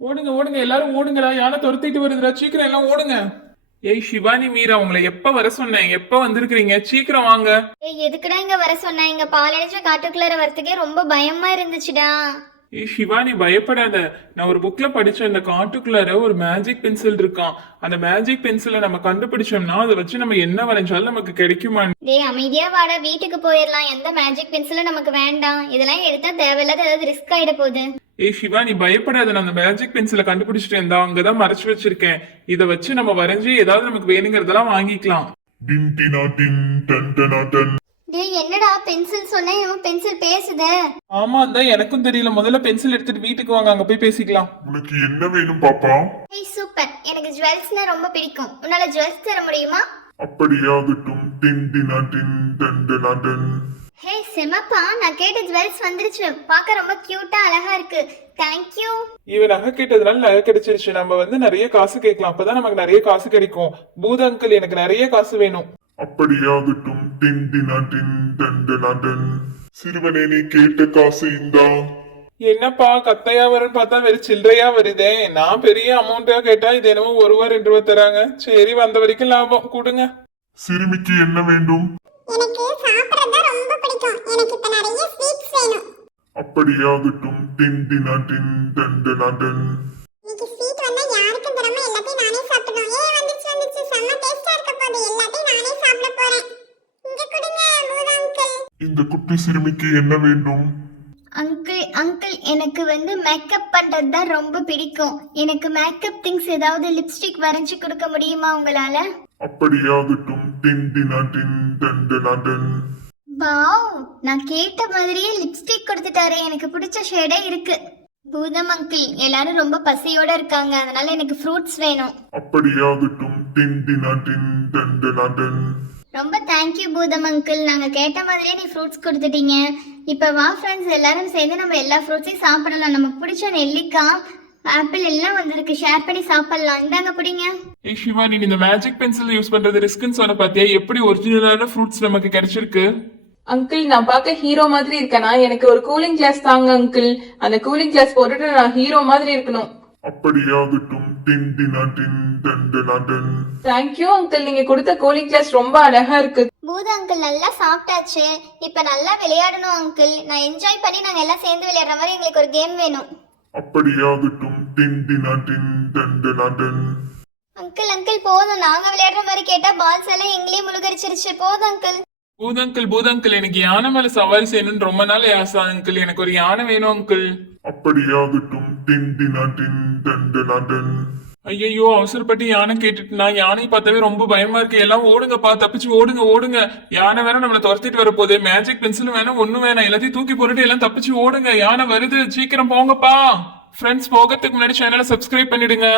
ஓடுங்க ஓடுங்க எல்லாரும் ஓடுங்கடா, யானை துரத்திட்டு வருதுடா, சீக்கிரம் எல்லாம் ஓடுங்க. ஏய் சிவானி மீரா, உங்களை எப்ப வர சொன்னேன்? எப்ப வந்திருக்கிறீங்க? சீக்கிரம் வாங்க. ஏய் எதுக்குடா இங்க வர சொன்ன? இங்க பாலடைஞ்ச காட்டுக்குள்ளார வரத்துக்கே ரொம்ப பயமா இருந்துச்சுடா. ஏய் சிவானி பயப்படாத. நான் ஒரு புக்ல படிச்சேன், இந்த காட்டுக்குள்ளார ஒரு மேஜிக் பென்சில் இருக்கான். அந்த மேஜிக் பென்சிலை நம்ம கண்டுபிடிச்சோம்னா அதை வச்சு நம்ம என்ன வரைஞ்சாலும் நமக்கு கிடைக்குமா? டேய் அமைதியா வாடா, வீட்டுக்கு போயிடலாம். எந்த மேஜிக் பென்சிலும் நமக்கு வேண்டாம். இதெல்லாம் எடுத்தா தேவையில்லாத ஏதாவது ரிஸ்க் ஆயிட போகுது. ஏய் சிவா நீ பயப்படாத, நான் அந்த மேஜிக் பென்சிலை கண்டுபிடிச்சிட்டு இருந்தா அங்கதான் மறைச்சு வச்சிருக்கேன். இதை வச்சு நம்ம வரைஞ்சி ஏதாவது நமக்கு வேணுங்கிறதெல்லாம் வாங்கிக்கலாம். டின் டினா டின் டன் டனா டன். டேய் என்னடா பென்சில் சொன்னேன், இவன் பென்சில் பேசுதே. ஆமா தான் எனக்கும் தெரியல. முதல்ல பென்சில் எடுத்துட்டு வீட்டுக்கு வாங்க, அங்க போய் பேசிக்கலாம். உனக்கு என்ன வேணும் பாப்பா? ஏய் சூப்பர், எனக்கு ஜுவல்ஸ்னா ரொம்ப பிடிக்கும். உன்னால ஜுவல்ஸ் தர முடியுமா? அப்படியாகட்டும். டின் டினா டின் டன் டனா டன். ஹே செமப்பா, நான் கேட்ட ஜுவல்ஸ் வந்துருச்சு. பார்க்க ரொம்ப கியூட்டா அழகா இருக்கு. தேங்க்யூ. இவன் நகை கேட்டதுனால நகை கிடைச்சிருச்சு. நம்ம நிறைய காசு கேட்கலாம், அப்பதான் நமக்கு நிறைய காசு கிடைக்கும். பூத அங்கிள் எனக்கு நிறைய காசு வேணும். அப்படியாகட்டும். டின் டினா டின் டன் டனா டன். சிறுவனே நீ கேட்ட காசு இந்தா. என்னப்பா கத்தையா வரும்னு பார்த்தா வெறும் சில்லறையா வருதே. நான் பெரிய அமௌண்டா கேட்டா இது என்னமோ 1 ரூபா 2 ரூபா தராங்க. சரி வந்த வரைக்கும் லாபம் கொடுங்க. சிறுமிக்கு என்ன வேண்டும்? எனக்கு சாப்பிடுறது ரொம்ப பிடிக்கும். எனக்கு இப்ப நிறைய ஸ்வீட்ஸ் வேணும். அப்படியாகட்டும். டின் டினா டின் டன் டனா டன். இன்னைக்கு ஸ்வீட் வந்தா யாருக்கும் தராம எல்லாத்தையும் நானே சாப்பிடணும். வந்துச்சு செம்ம டேஸ்டா இருக்க போகுது. எல்லாத்தையும் நானே சாப்பிட போறேன். இங்க கொடுங்க பூதா அங்கிள். இந்த குட்டி சிறுமிக்கு என்ன வேண்டும்? அங்கிள் அங்கிள் எனக்கு மேக்கப் பண்றது தான் ரொம்ப பிடிக்கும். எனக்கு மேக்கப் திங்ஸ் ஏதாவது லிப்ஸ்டிக் வரைஞ்சு கொடுக்க முடியுமா உங்களால? அப்படியாகட்டும். டின் டினா டின் டன் டனா டன். வாவ், நான் கேட்ட மாதிரியே லிப்ஸ்டிக் கொடுத்துட்டாரு. எனக்கு பிடிச்ச ஷேடே இருக்கு. பூதம் அங்கிள், எல்லாரும் ரொம்ப பசியோட இருக்காங்க, அதனால எனக்கு ஃப்ரூட்ஸ் வேணும். அப்படியாகட்டும். டின் டினா டின் டன் டனா டன். ரொம்ப தேங்க்யூ பூதம் அங்கிள், நாங்க கேட்ட மாதிரியே நீ ஃப்ரூட்ஸ் கொடுத்துட்டீங்க. இப்ப வா ஃப்ரெண்ட்ஸ், எல்லாரும் சேர்ந்து நம்ம எல்லா ஃப்ரூட்ஸையும் சாப்பிடலாம். நமக்கு பிடிச்ச நெல்லிக்காய், ஆப்பிள் எல்லாம் வந்திருக்கு. ஷேர் பண்ணி சாப்பிடலாம். இந்தாங்க பிடிங்க. ஏய் சிவா நீ இந்த மேஜிக் பென்சில் யூஸ் பண்றது ரிஸ்க்னு சொன்ன பாத்தியா? எப்படி ஒரிஜினலான ஃப்ரூட்ஸ் நமக்கு கிடைச்சிருக்கு. அங்கிள் நான் பார்க்க ஹீரோ மாதிரி இருக்கேனா? எனக்கு ஒரு கூலிங் கிளாஸ் தாங்க அங்கிள். அந்த கூலிங் கிளாஸ் போட்டுட்டு நான் ஹீரோ மாதிரி இருக்கணும். அப்படியாகட்டும். டின் டினா டின் டன் டனா டன். தேங்க்யூ அங்கிள், நீங்க கொடுத்த கூலிங் கிளாஸ் ரொம்ப அழகா இருக்கு. பூத அங்கிள் நல்லா சாப்பிட்டாச்சு. இப்ப நல்லா விளையாடணும் அங்கிள். நான் என்ஜாய் பண்ணி நாங்க எல்லாம் சேர்ந்து விளையாடுற மாதிரி எங்களுக்கு ஒரு கேம் வேணும். அப்படியாகட்டும். டின் டினா டின் டன் டனா டன். அங்கிள் அங்கிள் போதும், நாங்க விளையாடுற மாதிரி கேட்டா பால்ஸ் எல்லாம் எங்களையே முழுகரிச்சிருச்சு. போதும் அங்கிள். பூதங்கள் எனக்கு யானை மேல சவாரி செய்யணும்னு ரொம்ப நாள் ஆசை அங்கிள். எனக்கு ஒரு யானை வேணும் அங்கிள். அப்படியாகட்டும். டின் டினா டின் டன் டனா டன். ஐயோ அவசரப்பட்டு யானை கேட்டுட்டு நான் யானை பார்த்தாவே ரொம்ப பயமா இருக்கு. எல்லாம் ஓடுங்கப்பா, தப்பிச்சு ஓடுங்க ஓடுங்க. யானை வேணா நம்மளை துரத்திட்டு வர போகுது. மேஜிக் பென்சிலும் வேணும், ஒண்ணும் வேணாம். எல்லாத்தையும் தூக்கி போட்டுட்டு எல்லாம் தப்பிச்சு ஓடுங்க. யானை வருது, சீக்கிரம் போங்கப்பா. ஃப்ரெண்ட்ஸ் போகிறதுக்கு முன்னாடி சேனலை சப்ஸ்கிரைப் பண்ணிடுங்க.